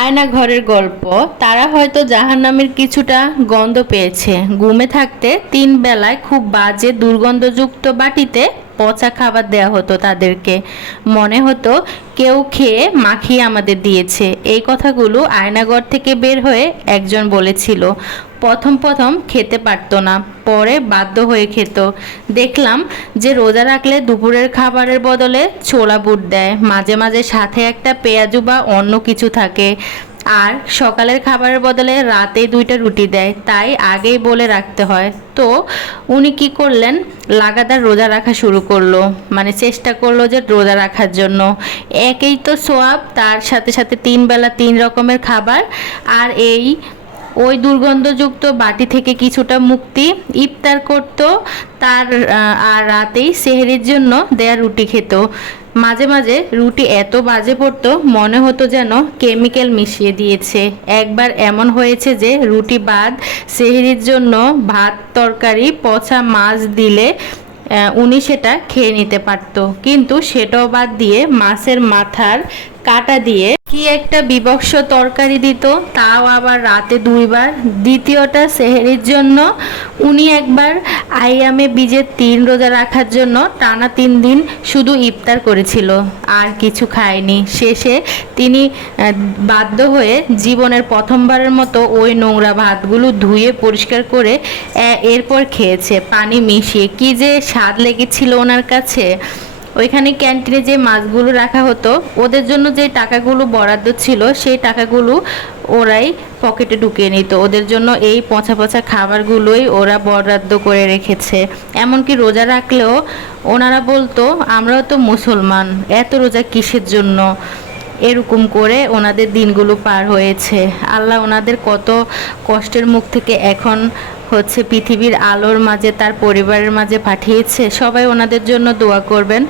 আয়না ঘরের গল্প। তারা হয়তো জাহান্নামের কিছুটা গন্ধ পেয়েছে। ঘুমে থাকতে তিন বেলায় খুব বাজে দুর্গন্ধযুক্ত বাটিতে পচা খাবার দেয়া হতো তাদেরকে। মনে হতো কেউ খেয়ে মাখিয়ে আমাদের দিয়েছে। এই কথাগুলো আয়নাঘর থেকে বের হয়ে একজন বলেছিল। প্রথম প্রথম খেতে পারতো না। পরে বাধ্য হয়ে খেত। দেখলাম যে রোজা রাখলে দুপুরের খাবারের বদলে ছোলা বুট দেয়। মাঝে মাঝে সাথে একটা পেঁয়াজু বা অন্য কিছু থাকে। আর সকালের খাবারের বদলে রাতে দুইটা রুটি দেয়। তাই আগেই বলে রাখতে হয়। তো উনি কি করলেন? লাগাতার রোজা রাখা শুরু করল। মানে চেষ্টা করল যে রোজা রাখার জন্য। একেই তো সোয়াব, তার সাথে সাথে তিন বেলা তিন রকমের খাবার। আর এই ওই দুর্গন্ধযুক্ত বাটি থেকে কিছুটা মুক্তি ইফতার করত তার আর রাতেই সেহরির জন্য দেয়া রুটি খেত। মাঝে মাঝে রুটি এত বাজে পড়তো, মনে হতো যেন কেমিক্যাল মিশিয়ে দিয়েছে। একবার এমন হয়েছে যে রুটি বাদ সেহরির জন্য ভাত, তরকারি, পচা মাছ দিলে উনি সেটা খেয়ে নিতে পারত। কিন্তু সেটাও বাদ দিয়ে মাছের মাথার কাটা দিয়ে কি একটা বিবক্স তরকারি দিত, তাও আবার রাতে দুইবার। দ্বিতীয়টা সেহেরির জন্য, উনি একবার আইয়ামে বীজের তিন রোজা রাখার জন্য টানা তিন দিন শুধু ইফতার করেছিল, আর কিছু খায়নি। শেষে তিনি বাধ্য হয়ে জীবনের প্রথমবারের মতো ওই নোংরা ভাতগুলো ধুয়ে পরিষ্কার করে এরপর খেয়েছে। পানি মিশিয়ে। কি যে স্বাদ লেগেছিল ওনার কাছে। ওইখানে ক্যান্টিনে যে মাছগুলো রাখা হতো, ওদের জন্য যে টাকাগুলো বরাদ্দ ছিল, সেই টাকাগুলো ওরাই পকেটে ঢুকিয়ে নিত। ওদের জন্য এই পচা পচা খাবারগুলোই ওরা বরাদ্দ করে রেখেছে। এমনকি রোজা রাখলেও ওনারা বলতো, আমরাও তো মুসলমান, এত রোজা কিসের জন্য? এরকম করে ওনাদের দিনগুলো পার হয়েছে। আল্লাহ ওনাদের কত কষ্টের মুখ থেকে এখন হচ্ছে পৃথিবীর আলোর মাঝে, তার পরিবারের মাঝে পাঠিয়েছে। সবাই ওনাদের জন্য দোয়া করবেন।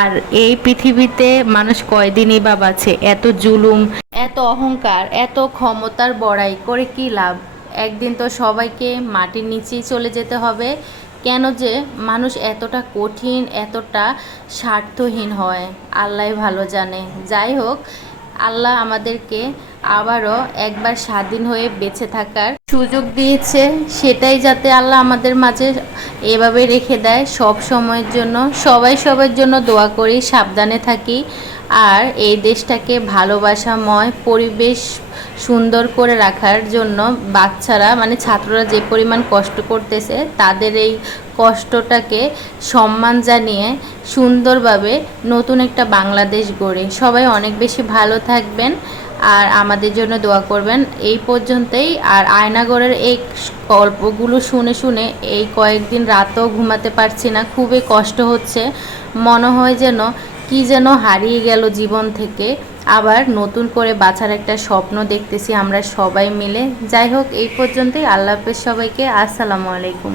আর এই পৃথিবীতে মানুষ কয়দিনই বা বাঁচে? এত জুলুম, এত অহংকার, এত ক্ষমতার বড়াই, করে কি লাভ? একদিন তো সবাইকে মাটির নিচেই চলে যেতে হবে। কেন যে মানুষ এতটা কঠিন, এতটা স্বার্থহীন হয়। আল্লাহ ভালো জানে। যাই হোক আল্লাহ আমাদেরকে আবারও একবার স্বাধীন হয়ে বেঁচে থাকার সুযোগ দিয়েছে। সেটাই যাতে আল্লাহ আমাদের মাঝে এভাবে রেখে দেয়। সব সময়ের জন্য, সবাই সবার জন্য দোয়া করি, সাবধানে থাকি। আর এই দেশটাকে ভালোবাসাময় পরিবেশ সুন্দর করে রাখার জন্য বাচ্চারা মানে ছাত্ররা যে পরিমাণ কষ্ট করতেছে, তাদের এই কষ্টটাকে সম্মান জানিয়ে সুন্দরভাবে নতুন একটা বাংলাদেশ গড়ে। সবাই অনেক বেশি ভালো থাকবেন আর আমাদের জন্য দোয়া করবেন। এই পর্যন্তই। আর আয়নাগরের এই গল্পগুলো শুনে শুনে এই কয়েকদিন রাতেও ঘুমাতে পারছি না। খুবই কষ্ট হচ্ছে। মনে হয় যেন কি যেন হারিয়ে গেল জীবন থেকে। আবার নতুন করে বাঁচার একটা স্বপ্ন দেখতেছি আমরা সবাই মিলে। যাই হোক, এই পর্যন্তই। আল্লাহ হাফেজ সবাইকে। আসসালামু আলাইকুম।